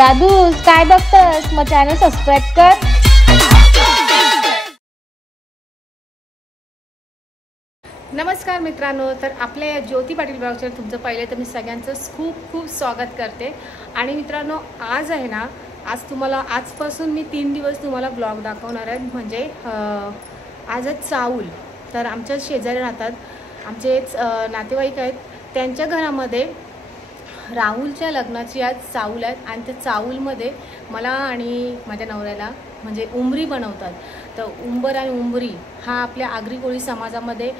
दादू काय बघतस? मग channel subscribe कर. नमस्कार मित्रांनो, तर आपल्या ज्योती पाटील ब्लॉगवर तुमचं पहिले तर मी सगळ्यांचं खूप खूप स्वागत करते. आणि मित्रांनो, आज आहे ना, आज तुम्हाला आजपासून मी 3 दिवस तुम्हाला ब्लॉग दाखवणार आहे. म्हणजे आज आहे चाऊल. तर आमच्या शेजारी राहतात आमचे नातेवाईक आहेत, त्यांच्या घरामध्ये राहुलच्या लग्नाची आज चाऊल आहेत. आणि त्या चाऊलमध्ये मला आणि माझ्या नवऱ्याला म्हणजे उंबरी बनवतात. तर उंबर आणि उंबरी हा आपल्या आगरी कोळी समाजामध्ये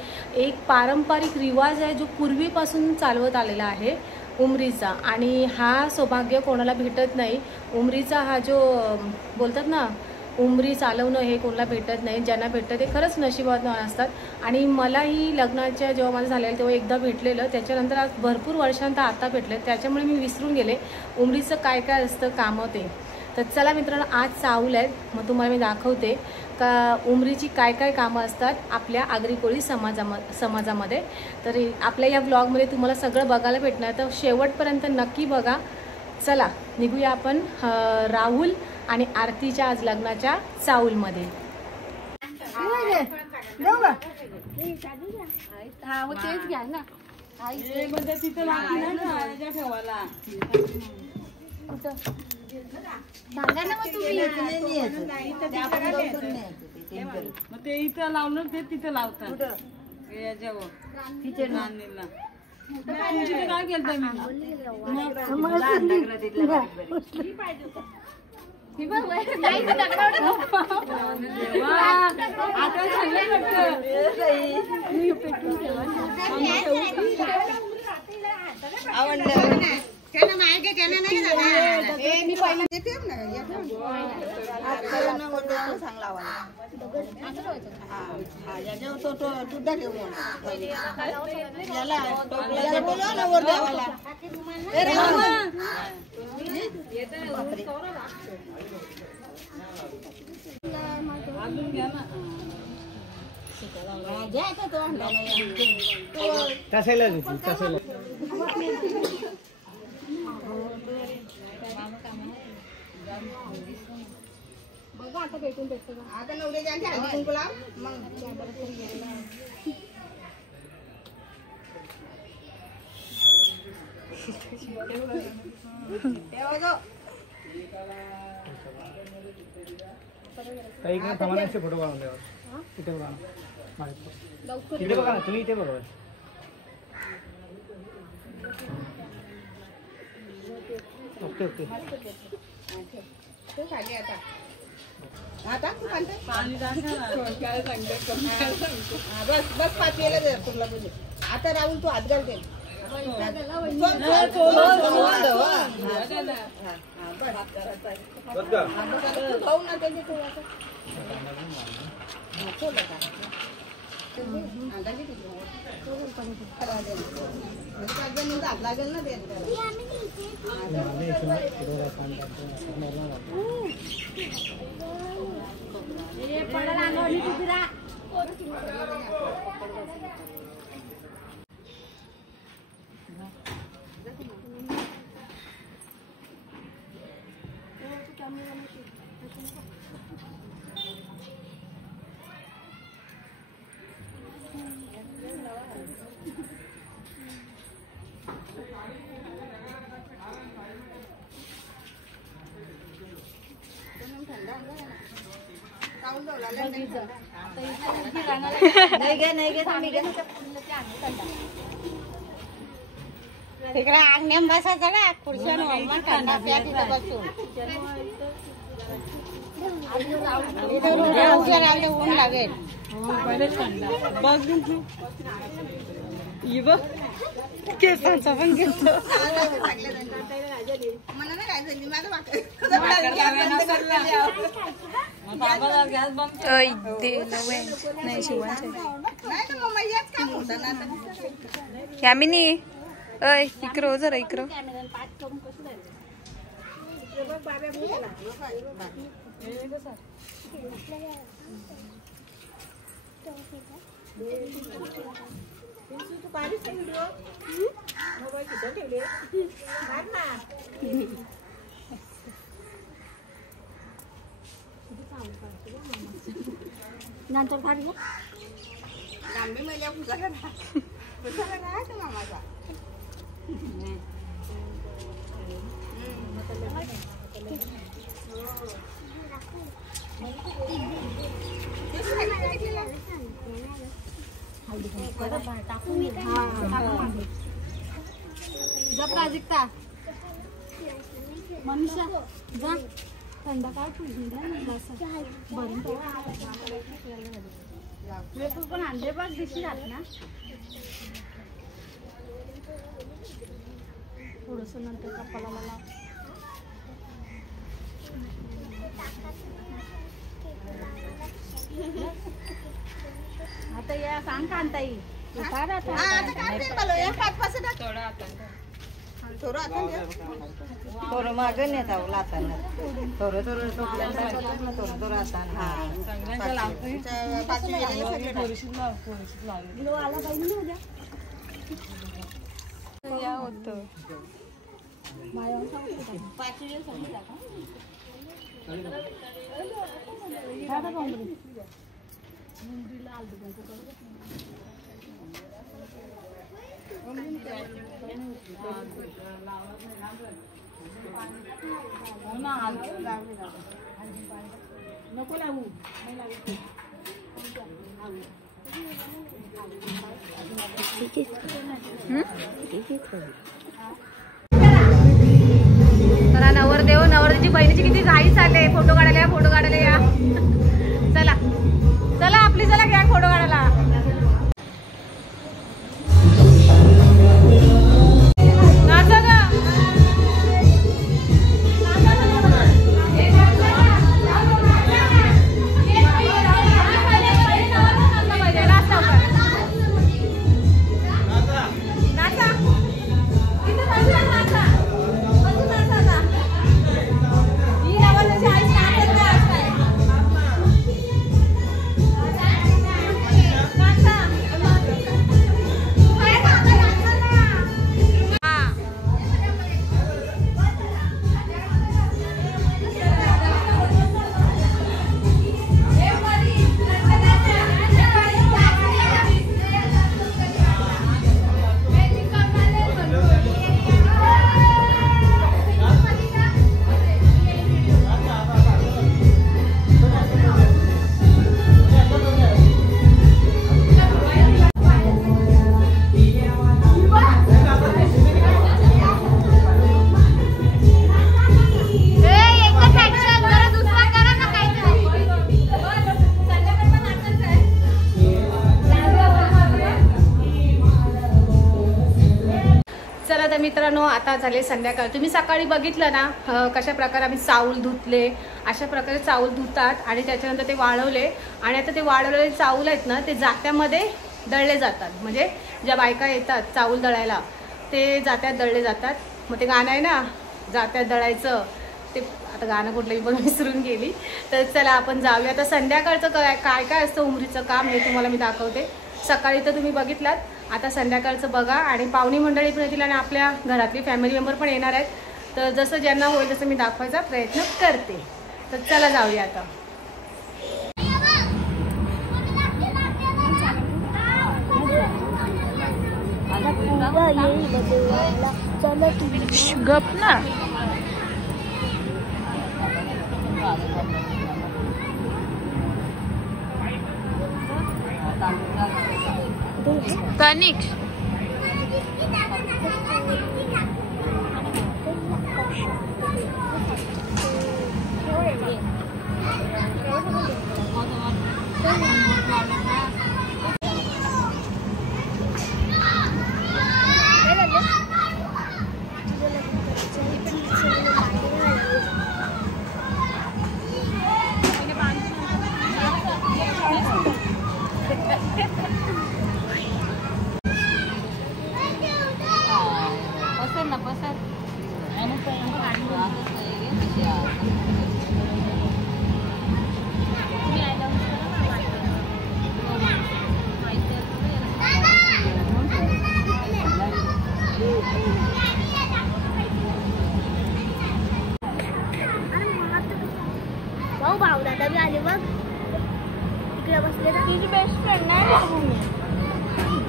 एक पारंपरिक रिवाज आहे, जो पूर्वीपासून चालवत आलेला आहे उंबरीचा. आणि हा सौभाग्य कोणाला भेटत नाही. उंबरीचा हा जो बोलतात ना, उंबरी चालवणं हे कोणाला भेटत नाही. ज्यांना भेटतं ते खरंच नशिबात असतात. आणि मलाही लग्नाच्या जेव्हा माझं झालेलं तेव्हा एकदा भेटलेलं, त्याच्यानंतर आज भरपूर वर्षांतर आता भेटले. त्याच्यामुळे मी विसरून गेले उंबरीचं काय काय असतं कामं ते. तर चला मित्रांनो, आज चाऊल आहेत, मग तुम्हाला मी दाखवते का उंबरीची काय काय कामं असतात आपल्या आगरी कोळी समाजामध्ये. तर आपल्या या ब्लॉगमध्ये तुम्हाला सगळं बघायला भेटणार, तर शेवटपर्यंत नक्की बघा. चला निघूया आपण राहुल आणि आरतीच्या आज लग्नाच्या चाऊलमध्ये. तेच घ्या ना, सांगा ना मग तुम्ही. मग ते इथं लावलं ते तिथं लावतात. काय केलं बघा आता भेटून भेटतं का आता. फोटो काढून द्यावा. इथे बघा, इथे बघा ना तुम्ही, इथे बघा. Okay okay. आता पाणी बस बस पाचवीला तुला बोलले. आता राहुल तू हात घालते. लागेल ना ते. तिकडे अंगण्याम बसायचं ना, खुर्च्यांवर थंडा प्या तिथं बसून. ऊन लागेल. केसांचा पण घेतो. यामिनी अय इकडं जरा इकडं. नंतर काढलं जिंकता मनुष्य जा संध्याकाळ पण आणले बघ दिशी राहत ना थोडस नंतर कपाला मला आता या सांग कांताई थोडं मागं नेत आहो लाताना थोडं थोडं थोडं थोडं या होत नको लावू तर नवरदेव नवरदेवची बहिणीची किती घाई चालले फोटो काढायला या फोटो काढायला या चला चला आपली चला घ्या फोटो काढायला तर मित्रांनो आता झाले संध्याकाळ तुम्ही सकाळी बघितलं ना कशा प्रकारे आम्ही चाऊल धुतले अशा प्रकारे चाऊल धुतात आणि त्याच्यानंतर ते वाळवले आणि आता ते वाळवलेले चाऊल आहेत ना ते जात्यामध्ये दळले जातात म्हणजे ज्या बायका येतात चाऊल दळायला ते जात्यात दळले जातात मग ते गाणं आहे ना जात्यात दळायचं ते आता गाणं कुठलंही पण विसरून गेली तर चला आपण जाऊया आता संध्याकाळचं काय काय असतं उमरीचं काम हे तुम्हाला मी दाखवते सकाळी तर तुम्ही बघितलात आता संध्याकाळचं बघा आणि पाहुणी मंडळी पण येतील आणि आपल्या घरातली फॅमिली मेंबर पण येणार आहेत तर जसं ज्यांना होईल तसं मी दाखवायचा प्रयत्न करते तर चला जाऊया आता गप ना कनिक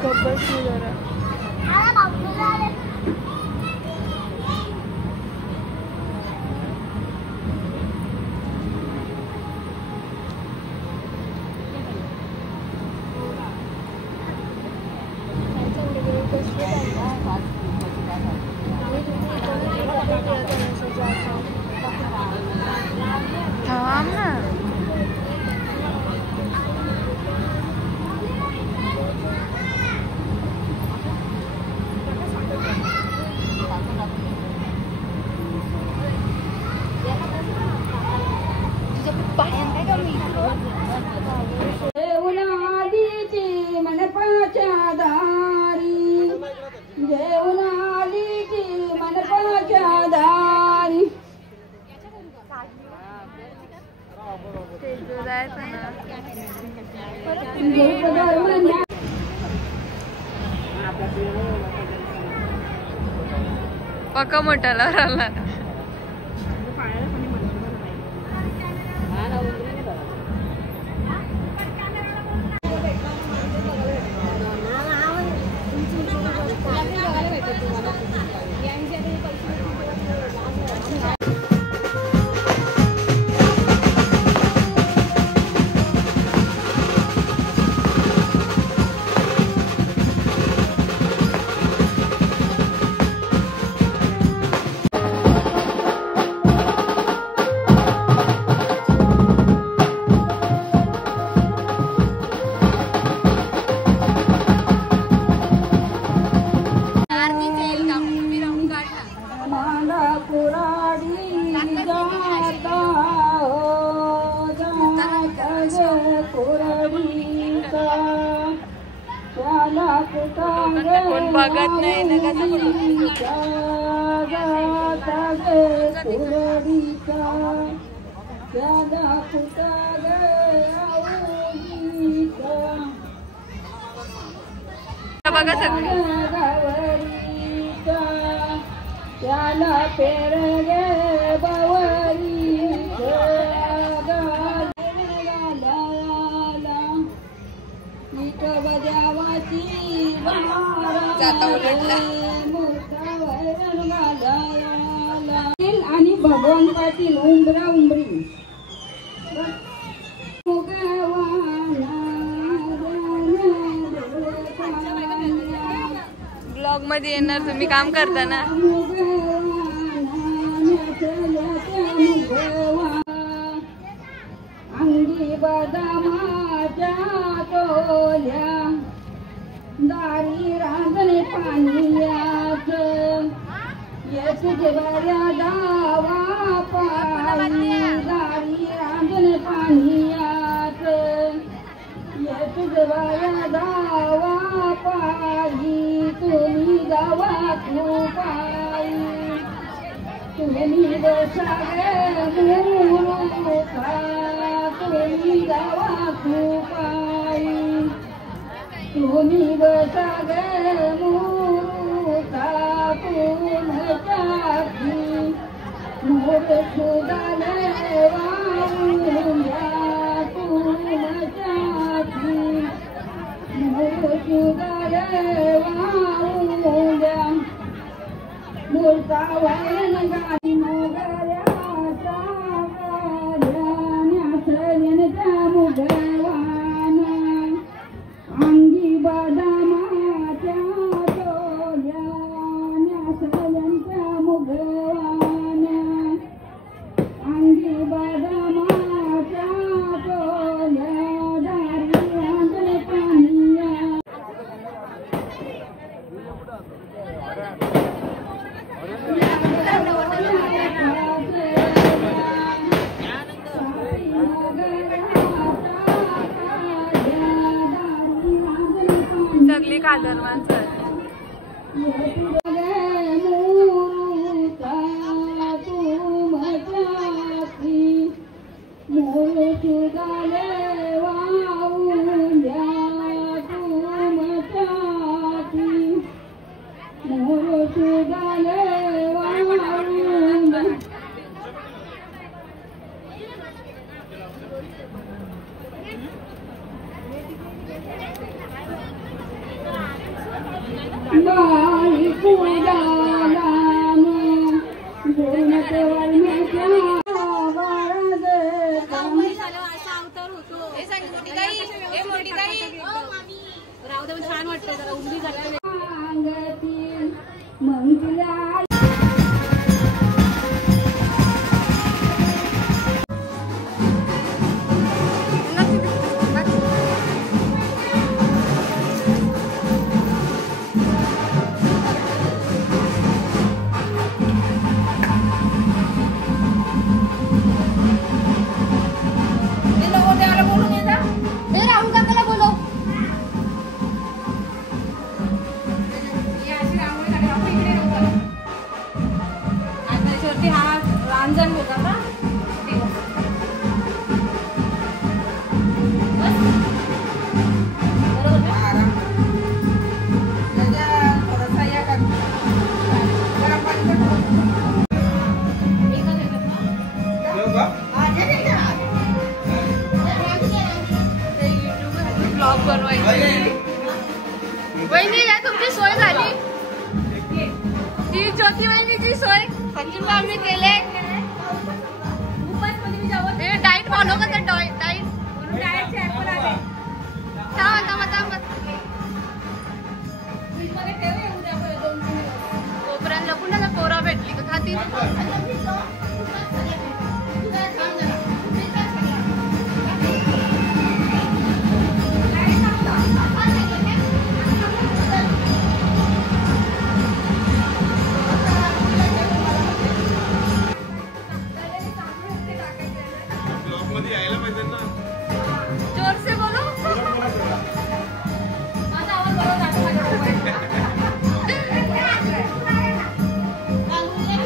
गब्बस जरा थांब ना. जेवणालीची मनपाच्या दारी जेवणालीची मनपाच्या दारी पक्का मोठाला राहिला. कोण बघत नाही ना बघा सगळं. त्याला पेर गे बावरी बजावाची आणि भगवान पाटील उंबरा उंबरी ब्लॉग मध्ये येणार तुम्ही काम करता ना. अंगी बदामाच्या टोल्या दारी रांजणे पाण्यात येत बऱ्या दावा पाणी दारी रांजणे पाण्यात येत बऱ्या दावा पाणी तुम्ही गावा पायी तुम्ही बसागे मुरुखा तुम्ही गावा पायी तुम्ही बसागे मुरुखा तुमच्या मोर सुदाले वाळूया तुमच्या मोर सुदाले वाळूया मूर्ता वाळण गाडी मोगऱ्याचा गाड्याच्या मुगवान अंगी बदामाच्या टोल्या न्यासल्यांच्या मुगवान अंगी बदामाच्या टोल्या दारी रांजणे पानिया सगळी कादर माणसं. छान वाटतं जरा उंबी झाली वहिनी तुमची सोय झाली ही ज्योती वहिनीची सोय सचिन बाबूने केले डाईट फॉलो करते डाईट कोपऱ्यांना पुन्हा पोरा भेटली का खाती जोर से बोलो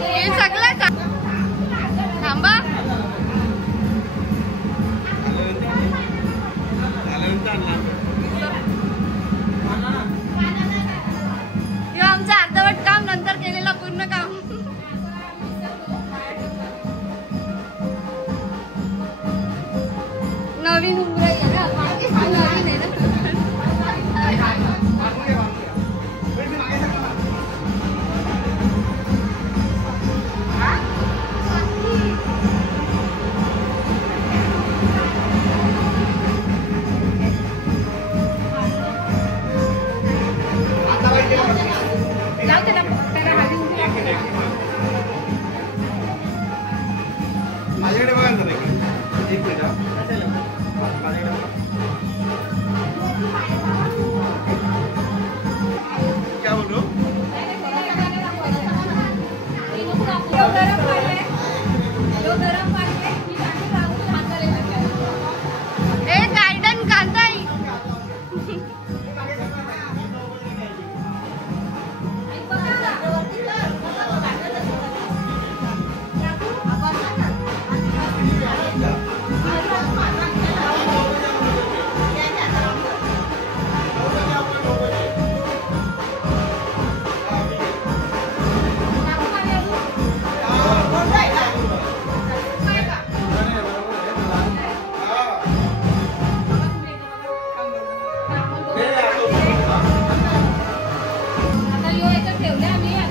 हे सगळं थांबा किंवा आमचं अर्धवट काम नंतर केलेलं पूर्ण काम नवीन उमराई आहे ना नवीन आहे ना माझ्याकडे बघा ना एक मिनिट क्या बोल रहे हो गार्डन कांदाई ठेवले आम्ही